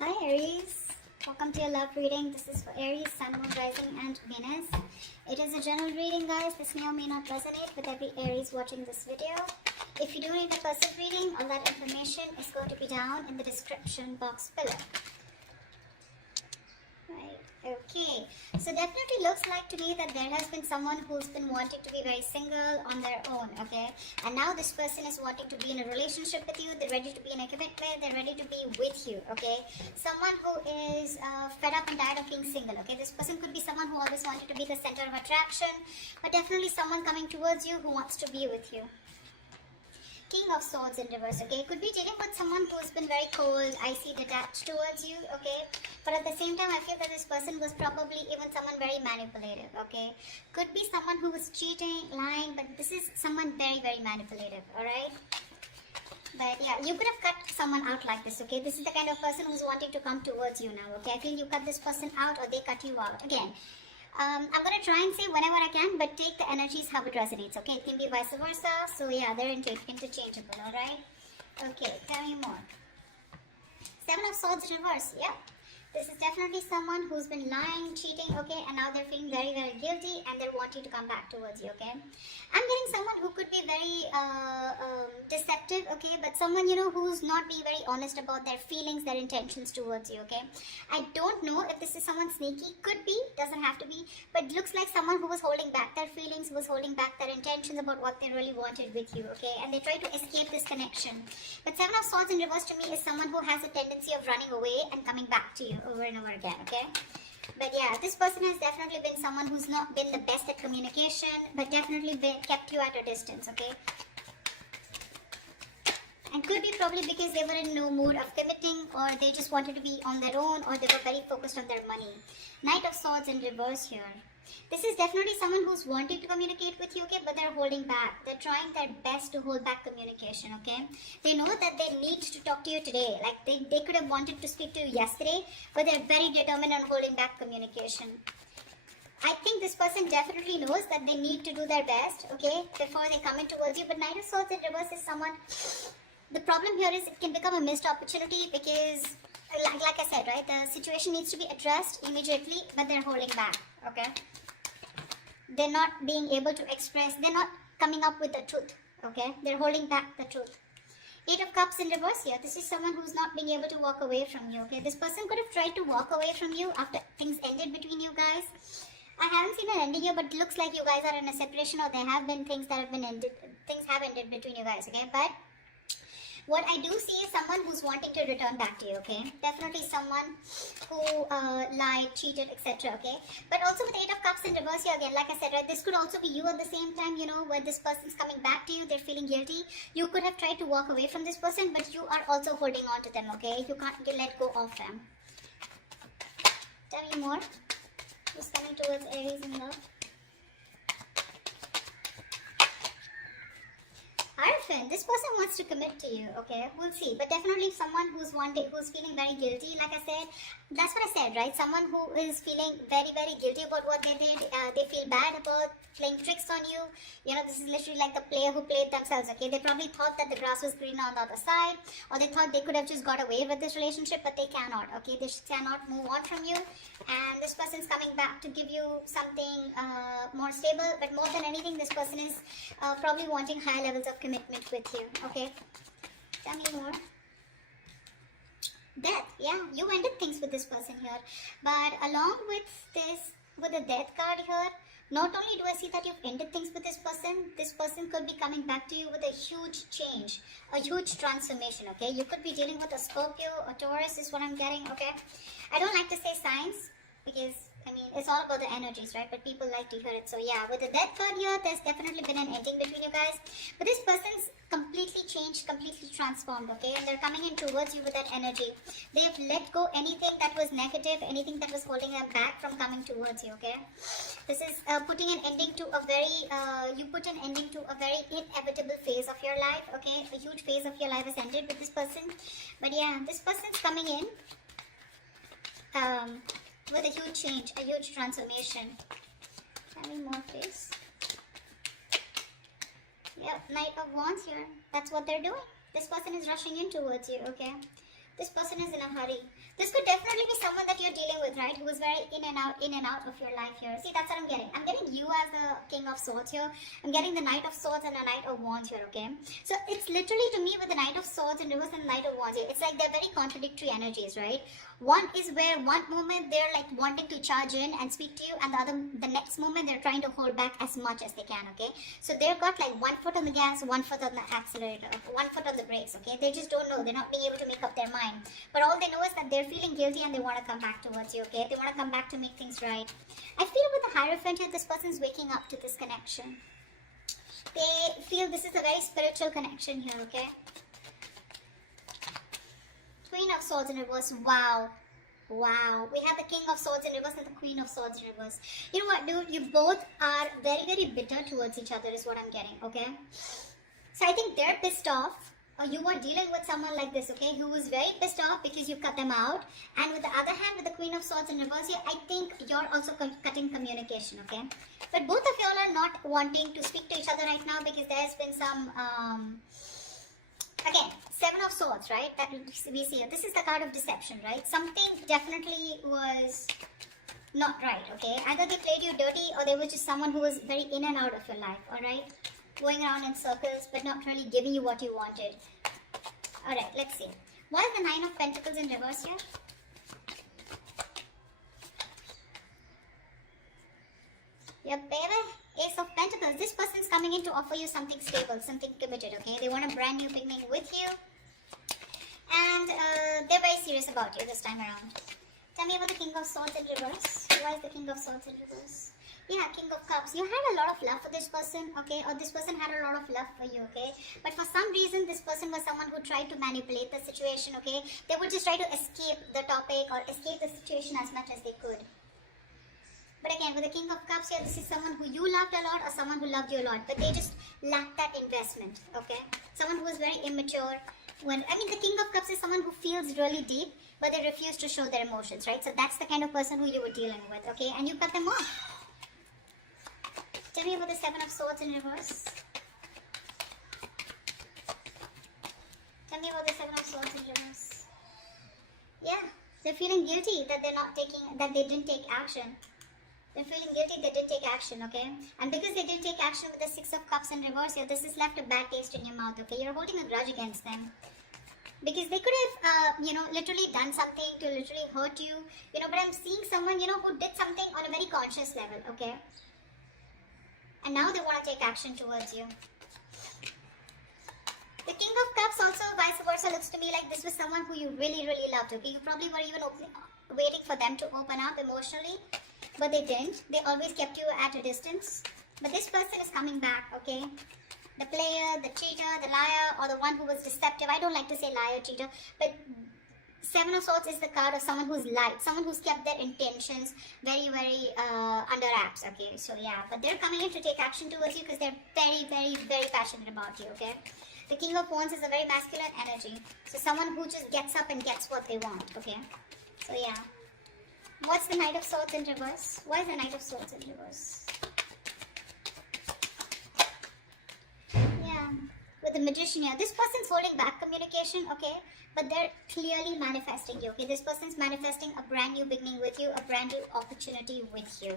Hi Aries, welcome to your love reading. This is for Aries, Sun, Moon, Rising and Venus. It is a general reading, guys. This may or may not resonate with every Aries watching this video. If you do need a personal reading, all that information is going to be down in the description box below. Right, okay. So definitely looks like to me that there has been someone who's been wanting to be very single on their own, okay? And now this person is wanting to be in a relationship with you. They're ready to be in a commitment. They're ready to be with you, okay? Someone who is fed up and tired of being single, okay? This person could be someone who always wanted to be the center of attraction, but definitely someone coming towards you who wants to be with you. King of Swords in reverse, okay? Could be dealing with someone who's been very cold, icy, detached towards you, okay? But at the same time, I feel that this person was probably even someone very manipulative, okay? Could be someone who was cheating, lying, but this is someone very, very manipulative, alright? But yeah, you could have cut someone out like this, okay? This is the kind of person who's wanting to come towards you now, okay? I feel you cut this person out or they cut you out. Again, I'm going to try and say whenever I can, but take the energies how it resonates, okay? It can be vice versa. So yeah, they're interchangeable, alright? Okay, tell me more. Seven of Swords reverse, yeah. This is definitely someone who's been lying, cheating, okay? And now they're feeling very, very guilty and they're wanting to come back towards you, okay? I'm getting someone who could be very deceptive, okay? But someone, you know, who's not being very honest about their feelings, their intentions towards you, okay? I don't know if this is someone sneaky. Could be, doesn't have to be. But it looks like someone who was holding back their feelings, who was holding back their intentions about what they really wanted with you, okay? And they try to escape this connection. But Seven of Swords in reverse to me is someone who has a tendency of running away and coming back to you over and over again, okay? But yeah, this person has definitely been someone who's not been the best at communication, but definitely kept you at a distance, okay? And could be probably because they were in no mood of committing, or they just wanted to be on their own, or they were very focused on their money. Knight of Swords in reverse here. This is definitely someone who's wanting to communicate with you, okay, but they're holding back. They're trying their best to hold back communication, okay? They know that they need to talk to you today. Like, they could have wanted to speak to you yesterday, but they're very determined on holding back communication. I think this person definitely knows that they need to do their best, okay, before they come in towards you. But Knight of Swords in reverse is someone... The problem here is it can become a missed opportunity because, like I said, right, the situation needs to be addressed immediately, but they're holding back, okay? They're not being able to express, they're not coming up with the truth, okay? They're holding back the truth. Eight of Cups in reverse here. This is someone who's not being able to walk away from you, okay? This person could have tried to walk away from you after things ended between you guys. I haven't seen an ending here, but it looks like you guys are in a separation, or there have been things that have been ended, things have ended between you guys, okay? But what I do see is someone who's wanting to return back to you, okay? Definitely someone who lied, cheated, etc., okay? But also with Eight of Cups in reverse here again, like I said, right, this could also be you at the same time, you know, where this person's coming back to you, they're feeling guilty. You could have tried to walk away from this person, but you are also holding on to them, okay? You can't let go of them. Tell me more. Who's coming towards Aries in love? Hierophant, this person wants to commit to you, okay? We'll see. But definitely someone who's feeling very guilty, like I said. That's what I said, right? Someone who is feeling very, very guilty about what they did. They feel bad about playing tricks on you. You know, this is literally like the player who played themselves, okay? They probably thought that the grass was greener on the other side, or they thought they could have just got away with this relationship, but they cannot, okay? They cannot move on from you. And this person's coming back to give you something more stable. But more than anything, this person is probably wanting high levels of commitment with you, okay? Tell me more. Death, yeah, you ended things with this person here. But along with this, with the Death card here, not only do I see that you've ended things with this person could be coming back to you with a huge change, a huge transformation, okay? You could be dealing with a Scorpio or Taurus is what I'm getting, okay? I don't like to say signs because, I mean, it's all about the energies, right? But people like to hear it. So yeah, with the Death card here, there's definitely been an ending between you guys. But this person's completely changed, completely transformed, okay? And they're coming in towards you with that energy. They've let go anything that was negative, anything that was holding them back from coming towards you, okay? This is putting an ending to a very, you put an ending to a very inevitable phase of your life, okay? A huge phase of your life has ended with this person. But yeah, this person's coming in with a huge change, a huge transformation. Tell me more, please. Yep, Knight of Wands here. That's what they're doing. This person is rushing in towards you, okay? This person is in a hurry. This could definitely be someone that you're dealing with, right? Who is very in and out of your life here. See, that's what I'm getting. I'm getting you as the King of Swords here. I'm getting the Knight of Swords and a Knight of Wands here, okay? So it's literally to me with the Knight of Swords in reverse and the Knight of Wands here. It's like they're very contradictory energies, right? One is where one moment they're like wanting to charge in and speak to you, and the next moment they're trying to hold back as much as they can, okay? So they've got like 1 foot on the gas, 1 foot on the accelerator, 1 foot on the brakes, okay? They just don't know. They're not being able to make up their mind. But all they know is that they're feeling guilty and they want to come back towards you, okay? They want to come back to make things right. I feel with the Hierophant here, this person's waking up to this connection. They feel this is a very spiritual connection here, okay? Queen of Swords in reverse. Wow. Wow. We have the King of Swords in reverse and the Queen of Swords in reverse. You know what, dude? You both are very, very bitter towards each other is what I'm getting, okay? So I think they're pissed off. Or you are dealing with someone like this, okay? Who is very pissed off because you cut them out. And with the other hand, with the Queen of Swords in reverse here, I think you're also cutting communication, okay? But both of y'all are not wanting to speak to each other right now because there's been some... Again, 7 of Swords, right? That we see here. This is the card of deception, right? Something definitely was not right, okay? Either they played you dirty or they were just someone who was very in and out of your life, alright? Going around in circles but not really giving you what you wanted. Alright, let's see. Why is the 9 of Pentacles in reverse here? Yep, baby. Ace of Pentacles. This person's coming in to offer you something stable, something committed, okay? They want a brand new beginning with you. And they're very serious about you this time around. Tell me about the King of Swords in reverse. Why is the King of Swords in reverse? Yeah, King of Cups. You had a lot of love for this person, okay? Or this person had a lot of love for you, okay? But for some reason, this person was someone who tried to manipulate the situation, okay? They would just try to escape the topic or escape the situation as much as they could. But again, with the King of Cups here, this is someone who you loved a lot or someone who loved you a lot. But they just lacked that investment, okay? Someone who is very immature. The King of Cups is someone who feels really deep, but they refuse to show their emotions, right? So that's the kind of person who you were dealing with, okay? And you cut them off. Tell me about the 7 of Swords in reverse. Tell me about the 7 of Swords in reverse. Yeah, they're feeling guilty that they didn't take action. They're feeling guilty they didn't take action, okay? And because they didn't take action with the 6 of Cups in reverse here, this has left a bad taste in your mouth, okay? You're holding a grudge against them. Because they could have, literally done something to literally hurt you, but I'm seeing someone, who did something on a very conscious level, okay? And now they want to take action towards you. The King of Cups also, vice versa, looks to me like this was someone who you really, really loved, okay? You probably were even waiting for them to open up emotionally, but they didn't. They always kept you at a distance. But this person is coming back, okay? The player, the cheater, the liar, or the one who was deceptive. I don't like to say liar, cheater, but 7 of Swords is the card of someone who's lied, someone who's kept their intentions very, very under wraps, okay? So yeah, but they're coming in to take action towards you because they're very, very, very passionate about you, okay? The King of Wands is a very masculine energy. So someone who just gets up and gets what they want, okay? So yeah. What's the Knight of Swords in reverse? Why is the Knight of Swords in reverse? Yeah. With the Magician here. This person's holding back communication, okay? But they're clearly manifesting you, okay? This person's manifesting a brand new beginning with you, a brand new opportunity with you.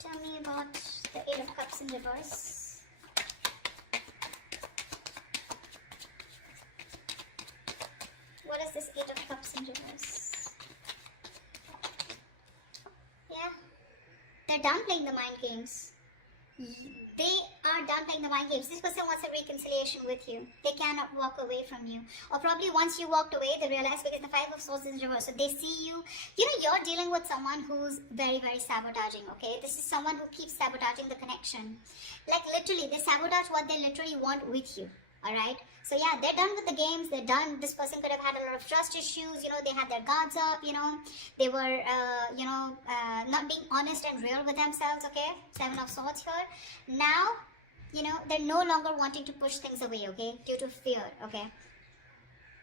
Tell me about the 8 of Cups in reverse. What is this 8 of Cups in reverse? Yeah. They're done playing the mind games. They are done playing the mind games. This person wants a reconciliation with you. They cannot walk away from you. Or probably once you walked away, they realize because the 5 of Swords is in reverse. So they see you. You're dealing with someone who's very, very sabotaging, okay? This is someone who keeps sabotaging the connection. Like literally, they sabotage what they literally want with you. Alright, so yeah, they're done with the games, they're done. This person could have had a lot of trust issues, they had their guards up, they were, not being honest and real with themselves, okay? 7 of Swords here. Now, they're no longer wanting to push things away, okay? Due to fear, okay?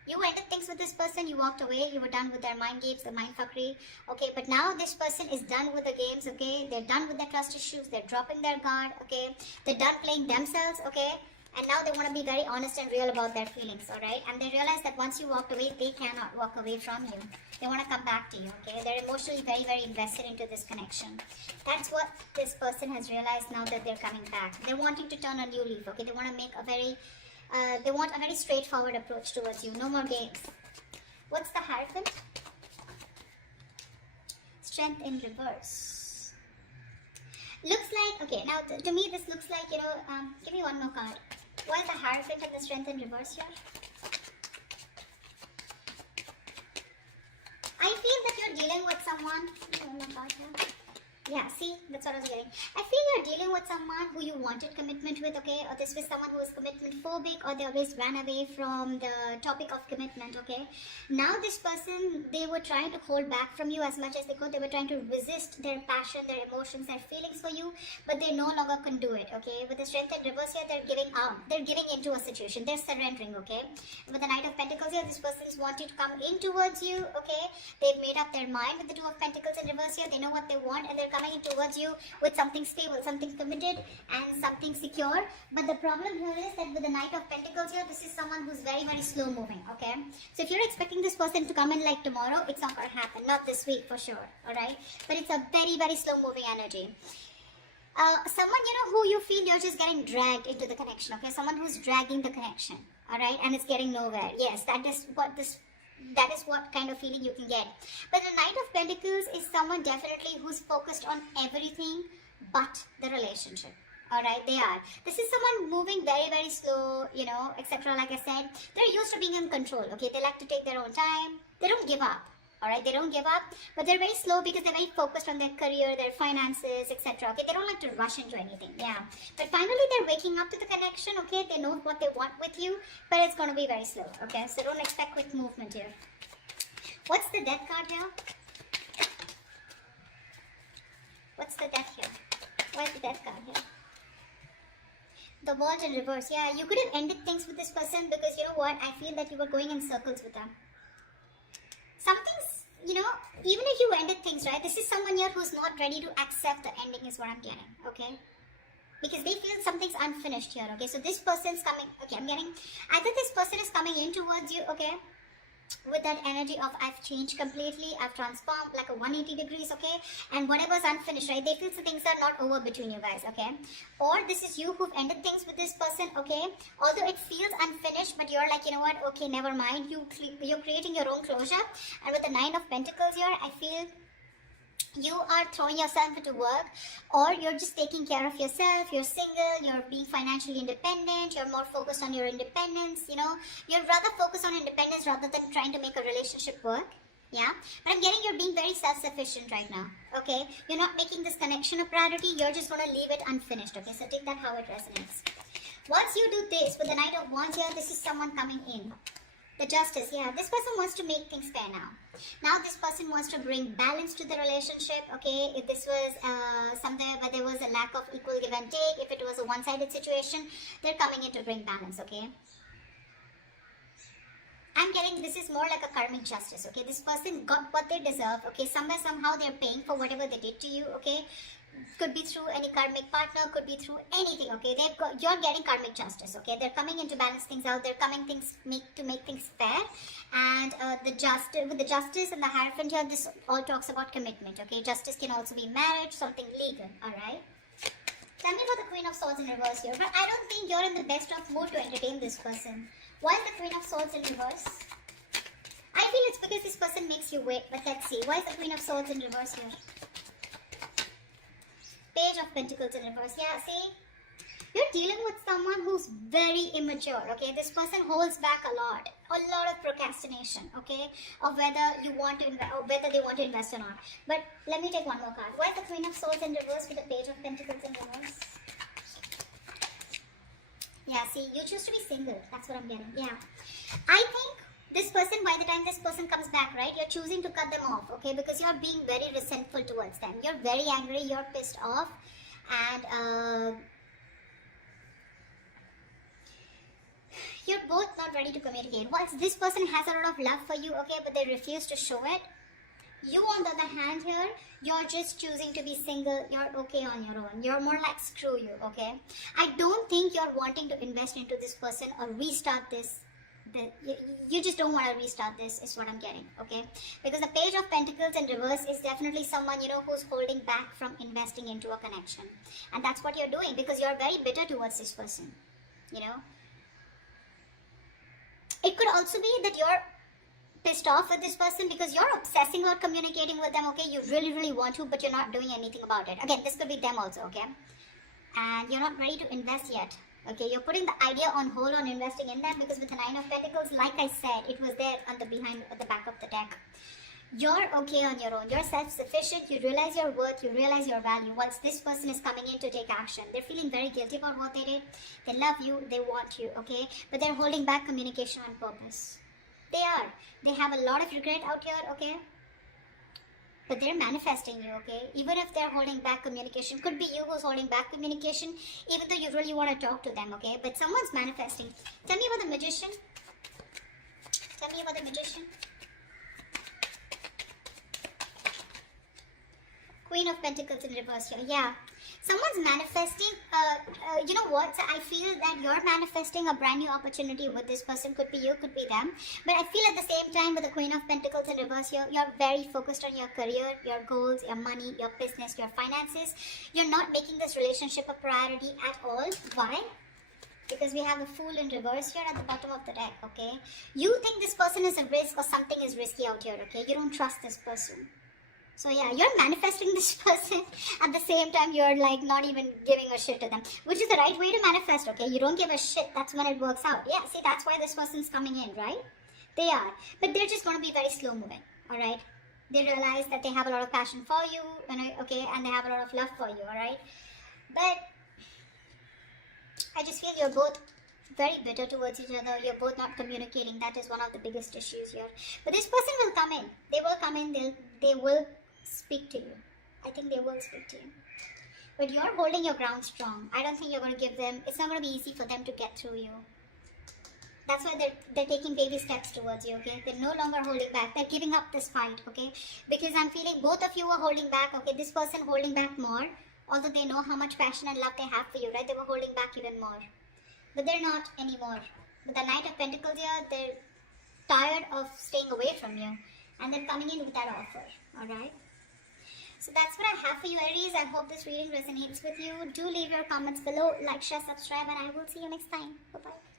You ended things with this person, you walked away, you were done with their mind games, the mind fuckery, okay? But now this person is done with the games, okay? They're done with their trust issues, they're dropping their guard, okay? They're done playing themselves, okay? And now they want to be very honest and real about their feelings, all right? And they realize that once you walked away, they cannot walk away from you. They want to come back to you, okay? They're emotionally very, very invested into this connection. That's what this person has realized now that they're coming back. They're wanting to turn a new leaf, okay? They want to make a very, they want a very straightforward approach towards you. No more games. What's the Hierophant? Strength in reverse. Looks like, okay, now to me this looks like, give me one more card. Why is the Hierophant and the Strength in reverse here? I feel that you're dealing with someone. One more card here. Yeah, see, that's what I was getting. I feel you're dealing with someone who you wanted commitment with, okay? Or this was someone who was commitment phobic, or they always ran away from the topic of commitment, okay? Now this person, they were trying to hold back from you as much as they could. They were trying to resist their passion, their emotions, their feelings for you, but they no longer can do it, okay? With the Strength in reverse here, they're giving out. They're giving into a situation. They're surrendering, okay? With the Knight of Pentacles here, this person is wanting to come in towards you, okay? They've made up their mind. With the Two of Pentacles in reverse here, they know what they want, and they're coming in towards you with something stable, something committed, and something secure. But the problem here is that with the Knight of Pentacles here, this is someone who's very, very slow moving, okay? So if you're expecting this person to come in like tomorrow, it's not going to happen. Not this week for sure, alright? But it's a very, very slow moving energy. Someone, who you feel you're just getting dragged into the connection, okay? Someone who's dragging the connection, alright? And it's getting nowhere. Yes, that is what kind of feeling you can get. But the Knight of Pentacles is someone definitely who's focused on everything but the relationship. Alright, they are. This is someone moving very, very slow, etc. Like I said, they're used to being in control, okay? They like to take their own time. They don't give up. Alright, they don't give up, but they're very slow because they're very focused on their career, their finances, etc. Okay, they don't like to rush into anything, yeah. But finally, they're waking up to the connection, okay? They know what they want with you, but it's going to be very slow, okay? So don't expect quick movement here. What's the Death card here? What's the Death here? Why is the Death card here? The World in reverse, yeah. You could have ended things with this person because, you know what? I feel that you were going in circles with them. Something's, even if you ended things, right, this is someone here who's not ready to accept the ending is what I'm getting, okay? Because they feel something's unfinished here, okay? So this person's coming, okay, either this person is coming in towards you, okay? With that energy of I've changed completely, I've transformed like a 180 degrees, okay? And whatever's unfinished, right? They feel so things are not over between you guys, okay? Or this is you who've ended things with this person, okay? Although it feels unfinished, but you're like, you know what? Okay, never mind. You're creating your own closure. And with the Nine of Pentacles here, I feel you are throwing yourself into work, or you're just taking care of yourself. You're single, you're being financially independent, you're more focused on your independence, you're rather focused on independence rather than trying to make a relationship work. Yeah, but I'm getting you're being very self-sufficient right now, okay? You're not making this connection a priority, you're just going to leave it unfinished, okay? So take that how it resonates. Once you do this, with the Knight of Wands here, this is someone coming in. The Justice, yeah, this person wants to make things fair now. Now this person wants to bring balance to the relationship, okay? If this was somewhere where there was a lack of equal give and take, if it was a one-sided situation, they're coming in to bring balance, okay? I'm getting this is more like a karmic justice, okay? This person got what they deserve, okay? Somewhere, somehow they're paying for whatever they did to you, okay? Could be through any karmic partner, could be through anything, okay? You're getting karmic justice, okay? They're coming in to balance things out. They're coming to make things fair. And with the Justice and the Hierophant here, this all talks about commitment, okay? Justice can also be marriage, something legal, all right? Tell me about the Queen of Swords in reverse here. But I don't think you're in the best of mood to entertain this person. Why is the Queen of Swords in reverse? I feel it's because this person makes you wait, but let's see. Why is the Queen of Swords in reverse here? Page of Pentacles in reverse. Yeah, see? You're dealing with someone who's very immature, okay? This person holds back a lot of procrastination, okay? Of whether you want to invest, or whether they want to invest or not. But let me take one more card. Why is the Queen of Swords in reverse with the Page of Pentacles in reverse? Yeah, see, you choose to be single. That's what I'm getting. Yeah. I think this person, by the time this person comes back, right, you're choosing to cut them off, okay? Because you're being very resentful towards them. You're very angry, you're pissed off. And you're both not ready to communicate. Once this person has a lot of love for you, okay, but they refuse to show it. You, on the other hand, here, you're just choosing to be single. You're okay on your own. You're more like screw you, okay? I don't think you're wanting to invest into this person or restart this. You just don't want to restart this, is what I'm getting, okay? Because the Page of Pentacles in reverse is definitely someone, you know, who's holding back from investing into a connection. And that's what you're doing because you're very bitter towards this person, you know? It could also be that you're pissed off with this person because you're obsessing about communicating with them, okay? You really want to, but you're not doing anything about it. Again, this could be them also, okay? And you're not ready to invest yet, okay? You're putting the idea on hold on investing in that because with the Nine of Pentacles, like I said, it was there on the behind at the back of the deck. You're okay on your own. You're self-sufficient. You realize your worth. You realize your value. Once this person is coming in to take action, they're feeling very guilty about what they did. They love you. They want you, okay? But they're holding back communication on purpose. They are. They have a lot of regret out here, okay? But they're manifesting you, okay? Even if they're holding back communication, could be you who's holding back communication, even though you really want to talk to them, okay? But someone's manifesting. Tell me about the Magician. Tell me about the Magician. Queen of Pentacles in reverse here. Yeah. Someone's manifesting, you know what? So I feel that you're manifesting a brand new opportunity with this person. Could be you, could be them. But I feel at the same time with the Queen of Pentacles in reverse here, you're very focused on your career, your goals, your money, your business, your finances. You're not making this relationship a priority at all. Why? Because we have a Fool in reverse here at the bottom of the deck, okay? You think this person is a risk or something is risky out here, okay? You don't trust this person. So yeah, you're manifesting this person at the same time you're like not even giving a shit to them, which is the right way to manifest, okay? You don't give a shit, that's when it works out. Yeah, see, that's why this person's coming in, right? They are, but they're just going to be very slow moving, all right? They realize that they have a lot of passion for you, okay, and they have a lot of love for you, all right? But I just feel you're both very bitter towards each other. You're both not communicating. That is one of the biggest issues here. But this person will come in. They will come in. They will speak to you. I think they will speak to you. But you're holding your ground strong. I don't think you're going to give them, it's not going to be easy for them to get through you. That's why they're taking baby steps towards you, okay? They're no longer holding back. They're giving up this fight, okay? Because I'm feeling both of you are holding back, okay? This person holding back more, although they know how much passion and love they have for you, right? They were holding back even more. But they're not anymore. With the Knight of Pentacles here, they're tired of staying away from you. And they're coming in with that offer, alright? So that's what I have for you, Aries. I hope this reading resonates with you. Do leave your comments below, like, share, subscribe, and I will see you next time. Bye-bye.